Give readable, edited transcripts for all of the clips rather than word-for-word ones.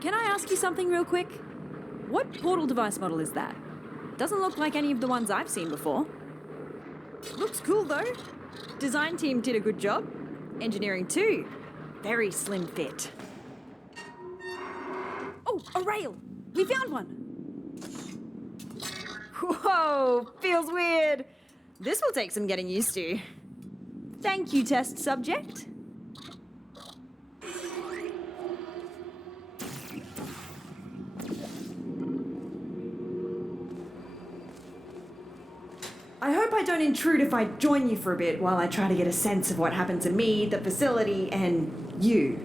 Can I ask you something real quick? What portal device model is that? Doesn't look like any of the ones I've seen before. Looks cool though. Design team did a good job. Engineering too. Very slim fit. Oh, a rail! We found one! Whoa, feels weird. This will take some getting used to. Thank you, test subject. I hope I don't intrude if I join you for a bit while I try to get a sense of what happened to me, the facility, and you.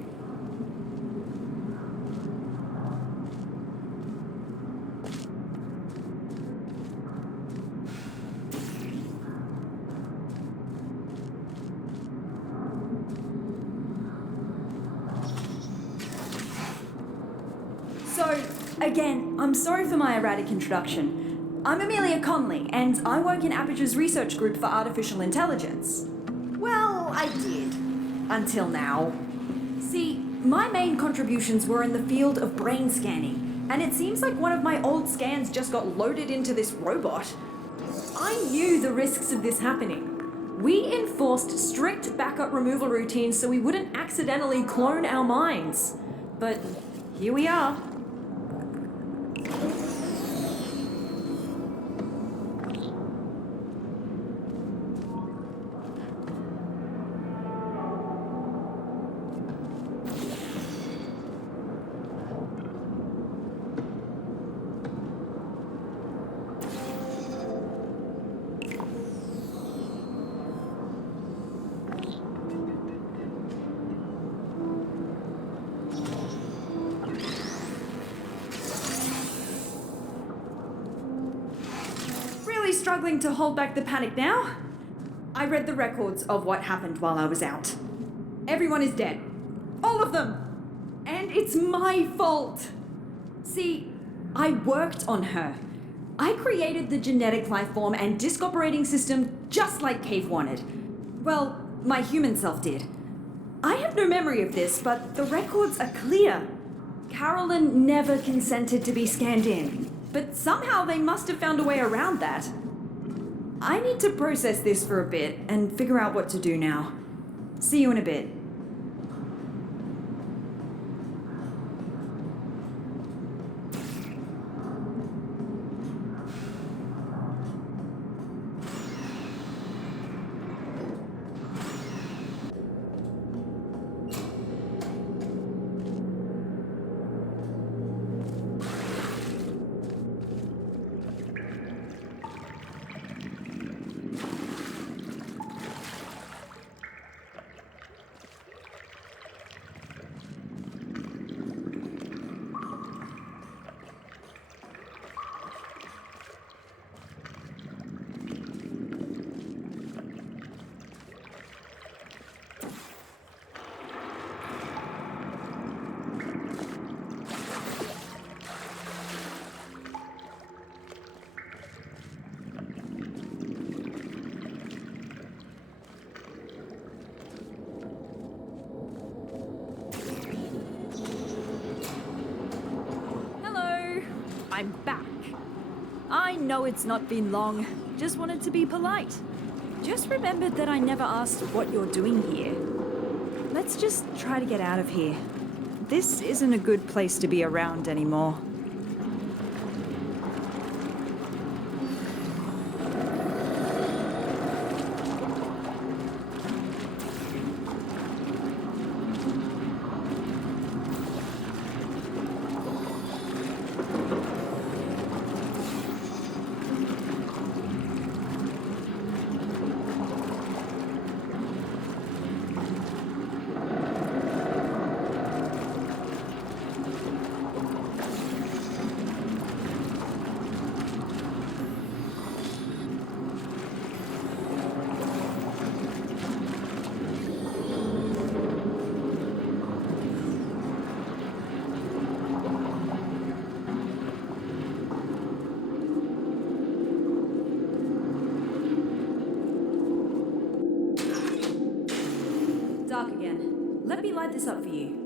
So, again, I'm sorry for my erratic introduction. I'm Amelia Conley, and I work in Aperture's research group for artificial intelligence. Well, I did. Until now. See, my main contributions were in the field of brain scanning, and it seems like one of my old scans just got loaded into this robot. I knew the risks of this happening. We enforced strict backup removal routines so we wouldn't accidentally clone our minds. But here we are. Struggling to hold back the panic now. I read the records of what happened while I was out. Everyone is dead. All of them. And it's my fault. See, I worked on her. I created the genetic life form and disk operating system just like Cave wanted. Well, my human self did. I have no memory of this, but the records are clear. Carolyn never consented to be scanned in, but somehow they must have found a way around that. I need to process this for a bit and figure out what to do now. See you in a bit. I'm back. I know it's not been long. Just wanted to be polite. Just remembered that I never asked what you're doing here. Let's just try to get out of here. This isn't a good place to be around anymore. Dark again. Let me light this up for you.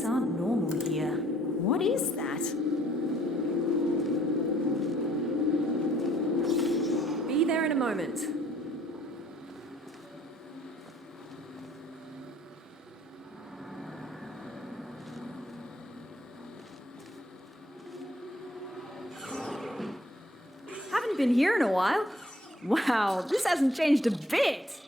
lights aren't normal here. What is that? Be there in a moment. Haven't been here in a while. Wow, this hasn't changed a bit.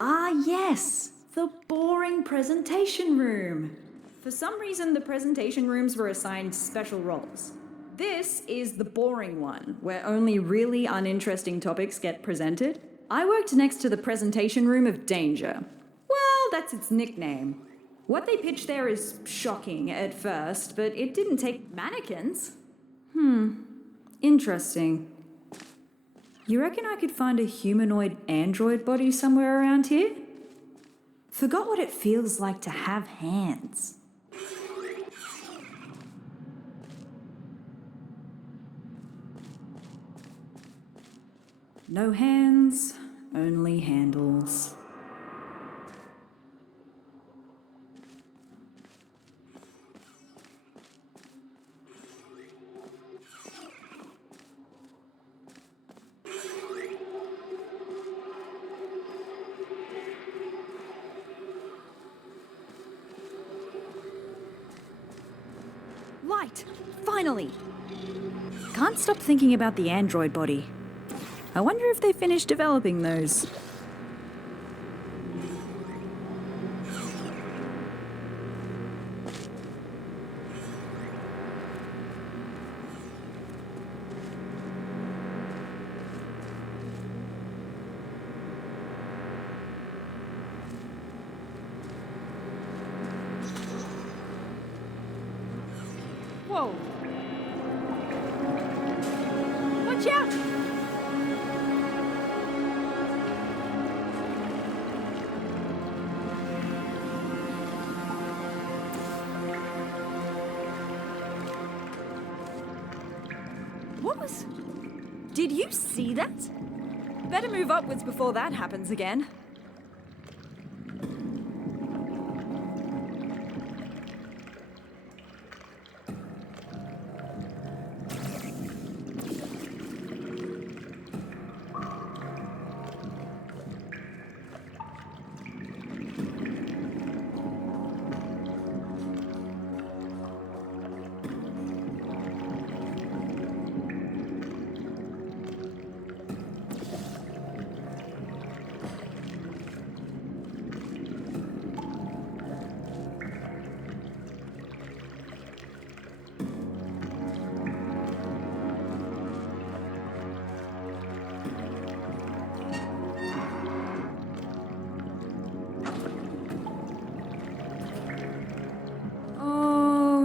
Ah, yes, the boring presentation room. For some reason, the presentation rooms were assigned special roles. This is the boring one, where only really uninteresting topics get presented. I worked next to the presentation room of danger. Well, that's its nickname. What they pitched there is shocking at first, but it didn't take mannequins. Interesting. You reckon I could find a humanoid android body somewhere around here? Forgot what it feels like to have hands. No hands, only handles. Light! Finally! Can't stop thinking about the android body. I wonder if they finished developing those. Whoa! Watch out! What was... Did you see that? Better move upwards before that happens again.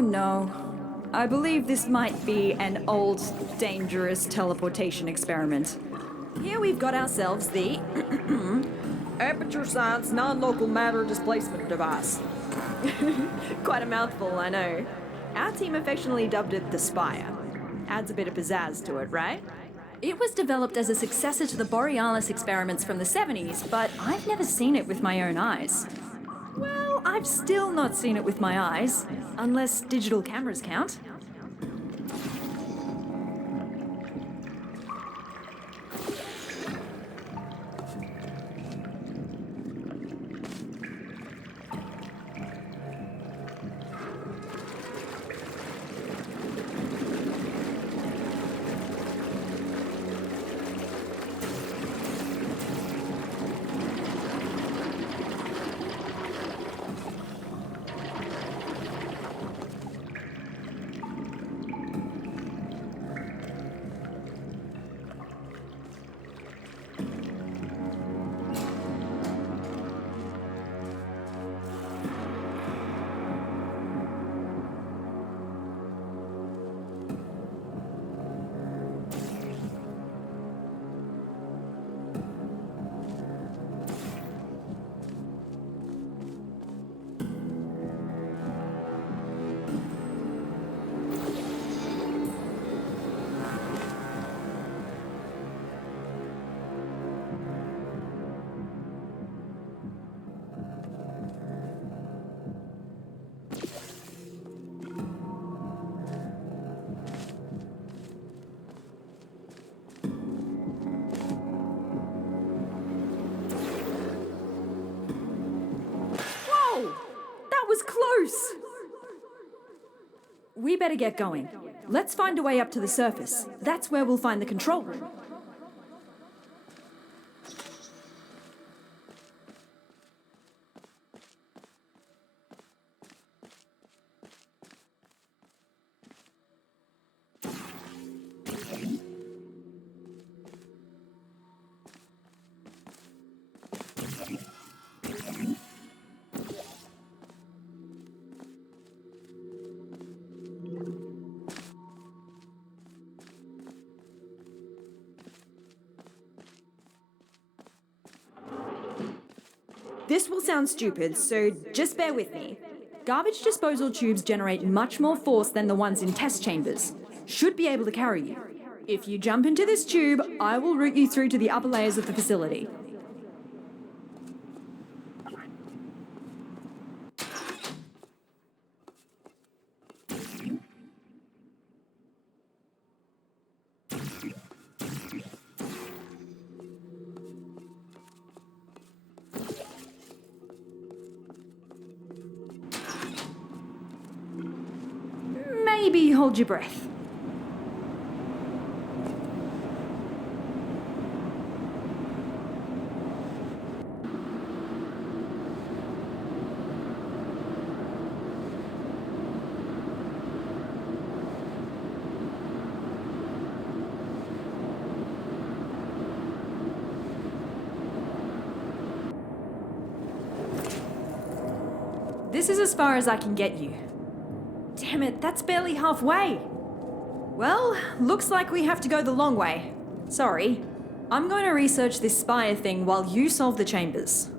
No. I believe this might be an old, dangerous teleportation experiment. Here we've got ourselves the Aperture Science Non-Local Matter Displacement Device. Quite a mouthful, I know. Our team affectionately dubbed it the Spire. Adds a bit of pizzazz to it, right? It was developed as a successor to the Borealis experiments from the 70s, but I've never seen it with my own eyes. Well, I've still not seen it with my eyes, unless digital cameras count. close! We better get going. Let's find a way up to the surface. That's where we'll find the control room. This will sound stupid, so just bear with me. Garbage disposal tubes generate much more force than the ones in test chambers. Should be able to carry you. If you jump into this tube, I will route you through to the upper layers of the facility. Maybe hold your breath. This is as far as I can get you. Damn it, that's barely halfway. Well, looks like we have to go the long way. Sorry. I'm going to research this Spire thing while you solve the chambers.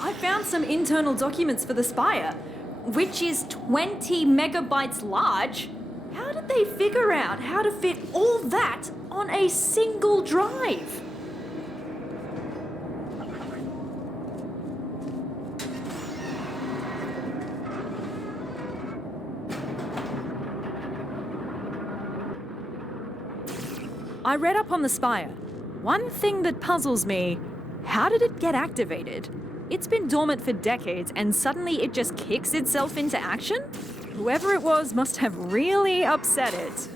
I found some internal documents for the Spire, which is 20 megabytes large. How did they figure out how to fit all that on a single drive? I read up on the Spire. One thing that puzzles me, how did it get activated? It's been dormant for decades and suddenly it just kicks itself into action? Whoever it was must have really upset it.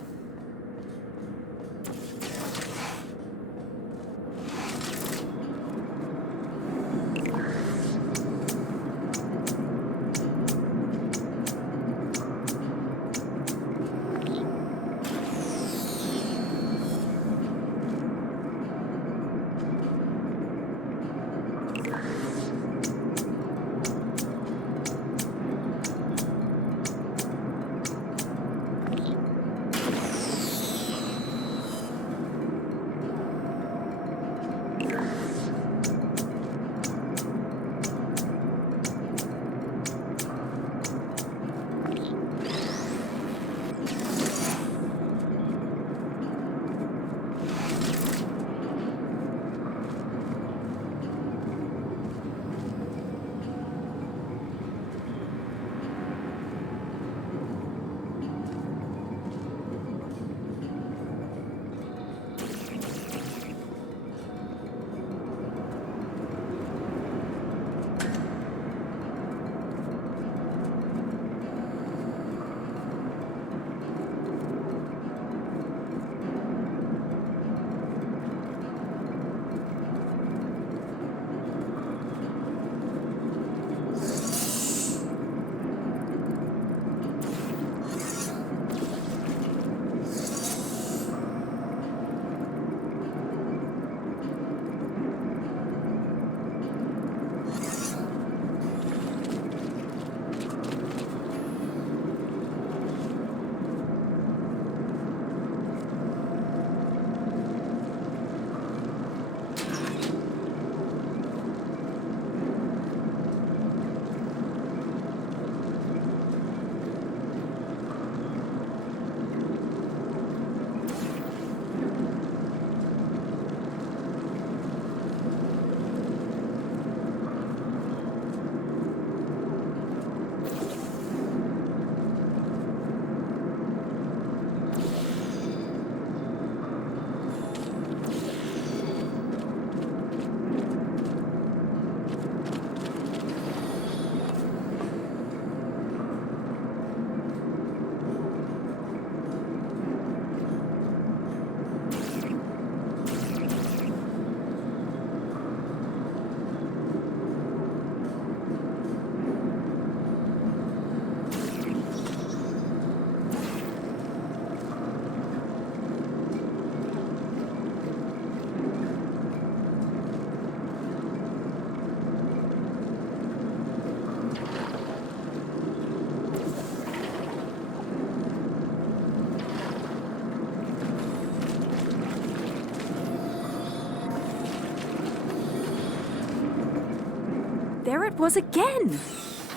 was again!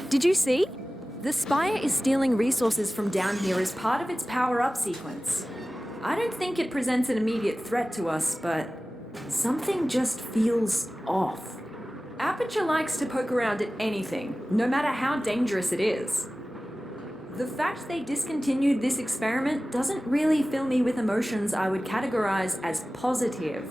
Did you see? The Spire is stealing resources from down here as part of its power-up sequence. I don't think it presents an immediate threat to us, but something just feels off. Aperture likes to poke around at anything, no matter how dangerous it is. The fact they discontinued this experiment doesn't really fill me with emotions I would categorize as positive.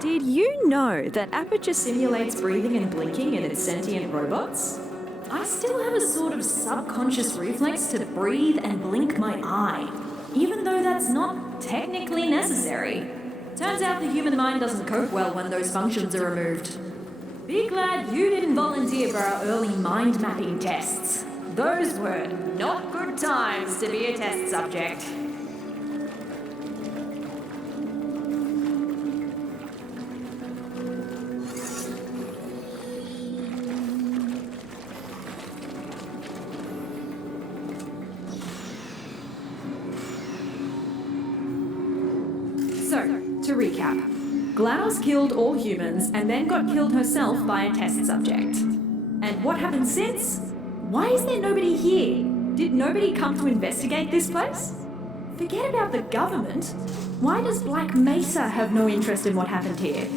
Did you know that Aperture simulates breathing and blinking in its sentient robots? I still have a sort of subconscious reflex to breathe and blink my eye, even though that's not technically necessary. Turns out the human mind doesn't cope well when those functions are removed. Be glad you didn't volunteer for our early mind mapping tests. Those were not good times to be a test subject. So, to recap, GLaDOS killed all humans and then got killed herself by a test subject. And what happened since? Why is there nobody here? Did nobody come to investigate this place? Forget about the government. Why does Black Mesa have no interest in what happened here?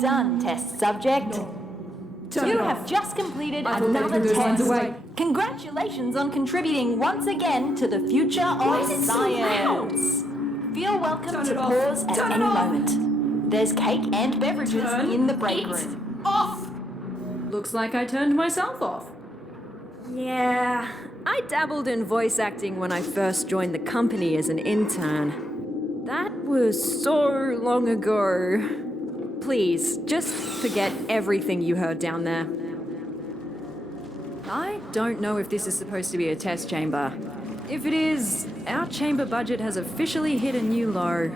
Done, test subject. You have just completed another test. Congratulations on contributing once again to the future of science. Feel welcome to pause at any moment. There's cake and beverages in the break room. Off! Looks like I turned myself off. Yeah, I dabbled in voice acting when I first joined the company as an intern. That was so long ago. Please, just forget everything you heard down there. I don't know if this is supposed to be a test chamber. If it is, our chamber budget has officially hit a new low.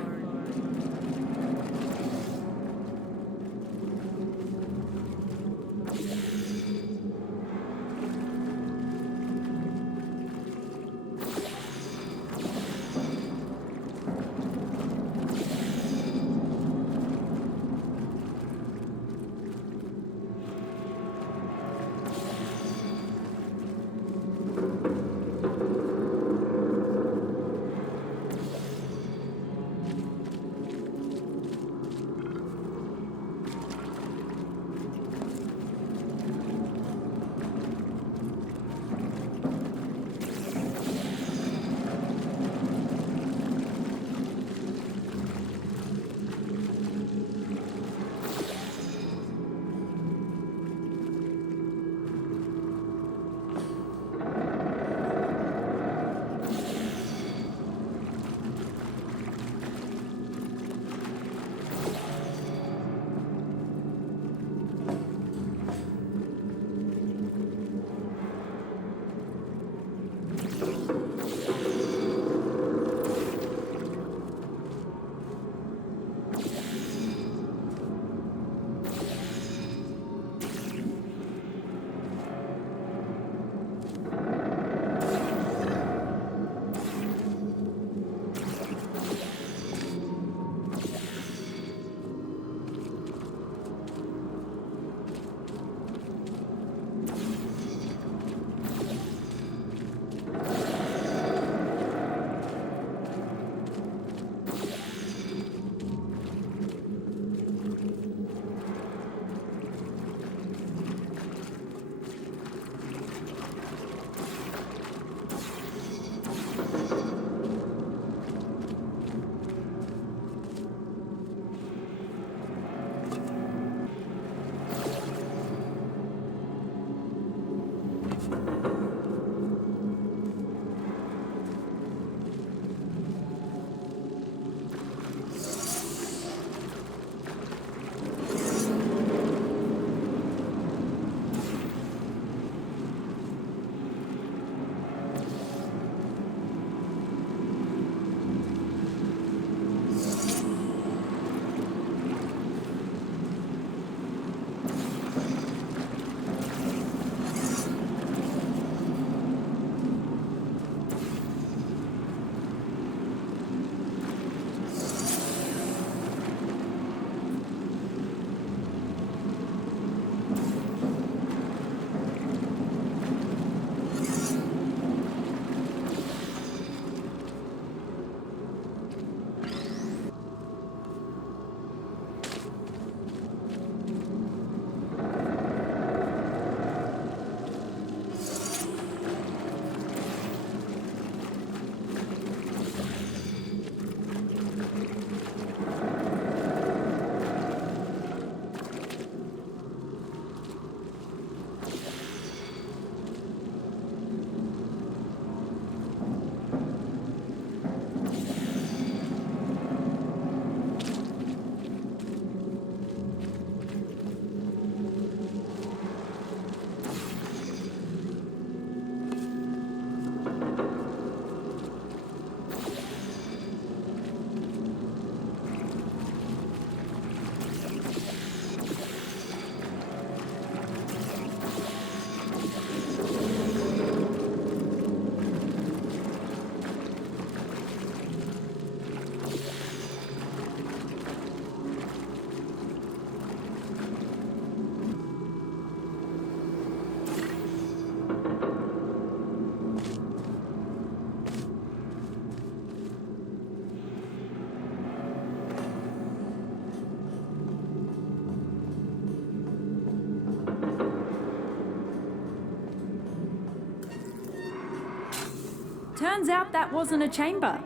Turns out that wasn't a chamber.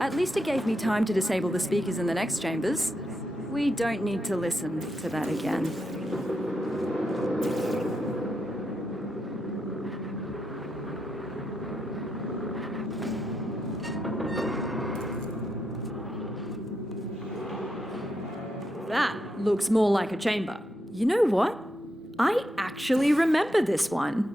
At least it gave me time to disable the speakers in the next chambers. We don't need to listen to that again. That looks more like a chamber. You know what? I actually remember this one.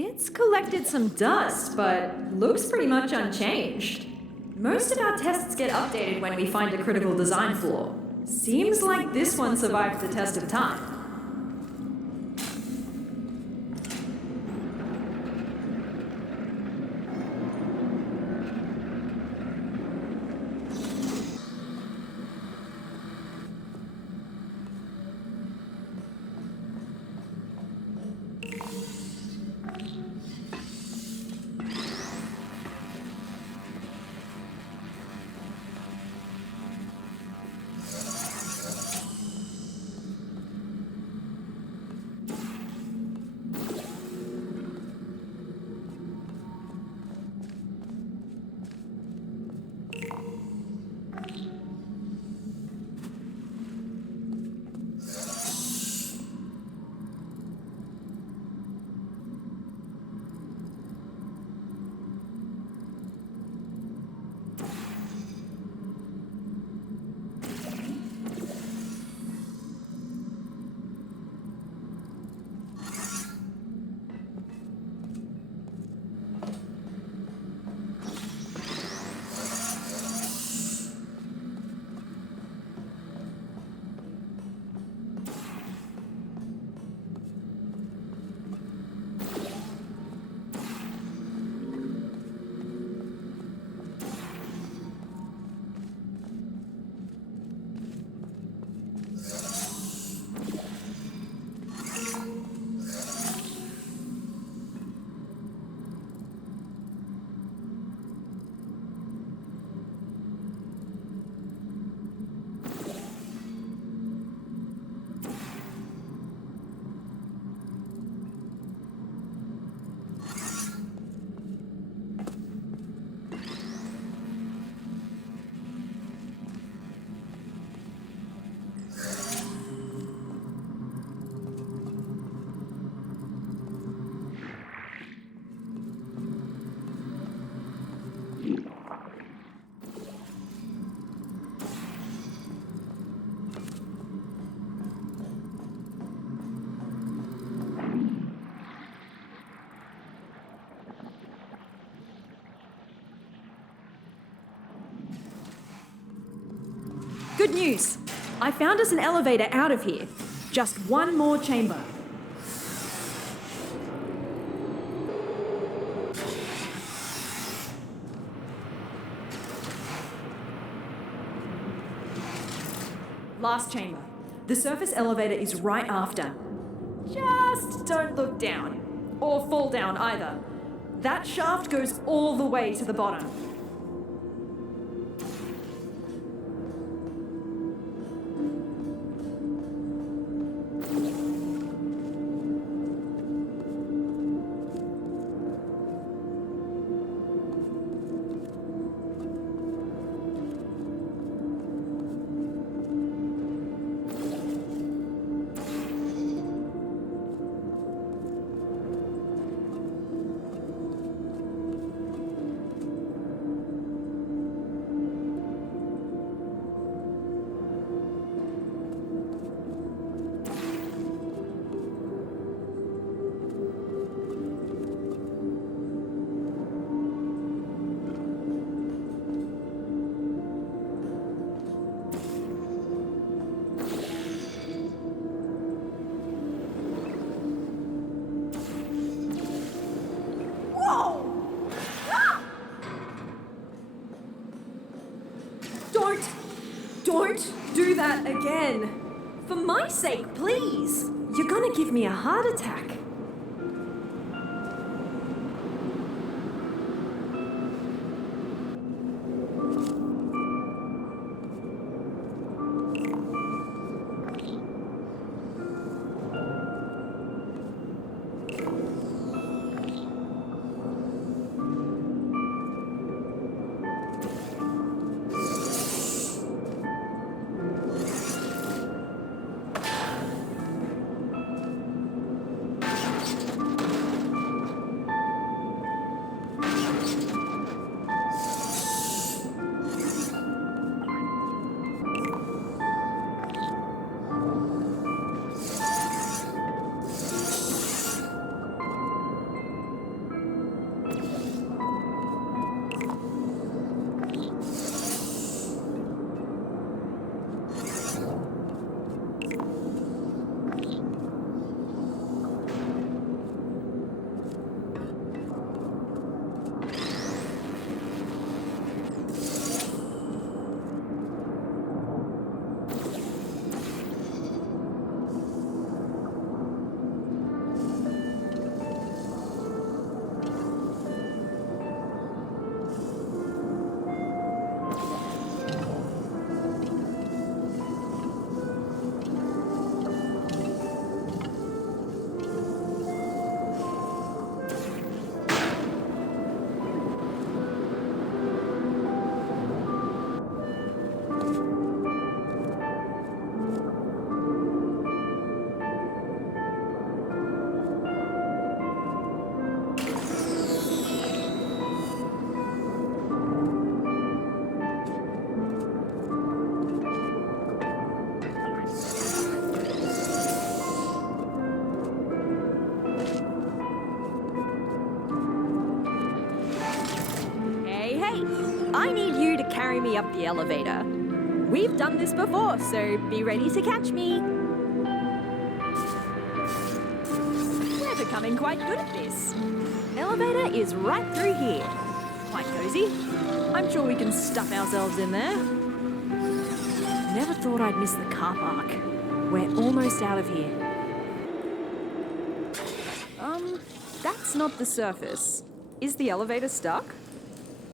It's collected some dust, but looks pretty much unchanged. Most of our tests get updated when we find a critical design flaw. Seems like this one survived the test of time. Good news! I found us an elevator out of here. Just one more chamber. Last chamber. The surface elevator is right after. Just don't look down. Or fall down either. That shaft goes all the way to the bottom. Don't do that again. For my sake, please. You're gonna give me a heart attack. I need you to carry me up the elevator. We've done this before, so be ready to catch me. We're becoming quite good at this. Elevator is right through here. Quite cozy. I'm sure we can stuff ourselves in there. Never thought I'd miss the car park. We're almost out of here. That's not the surface. Is the elevator stuck?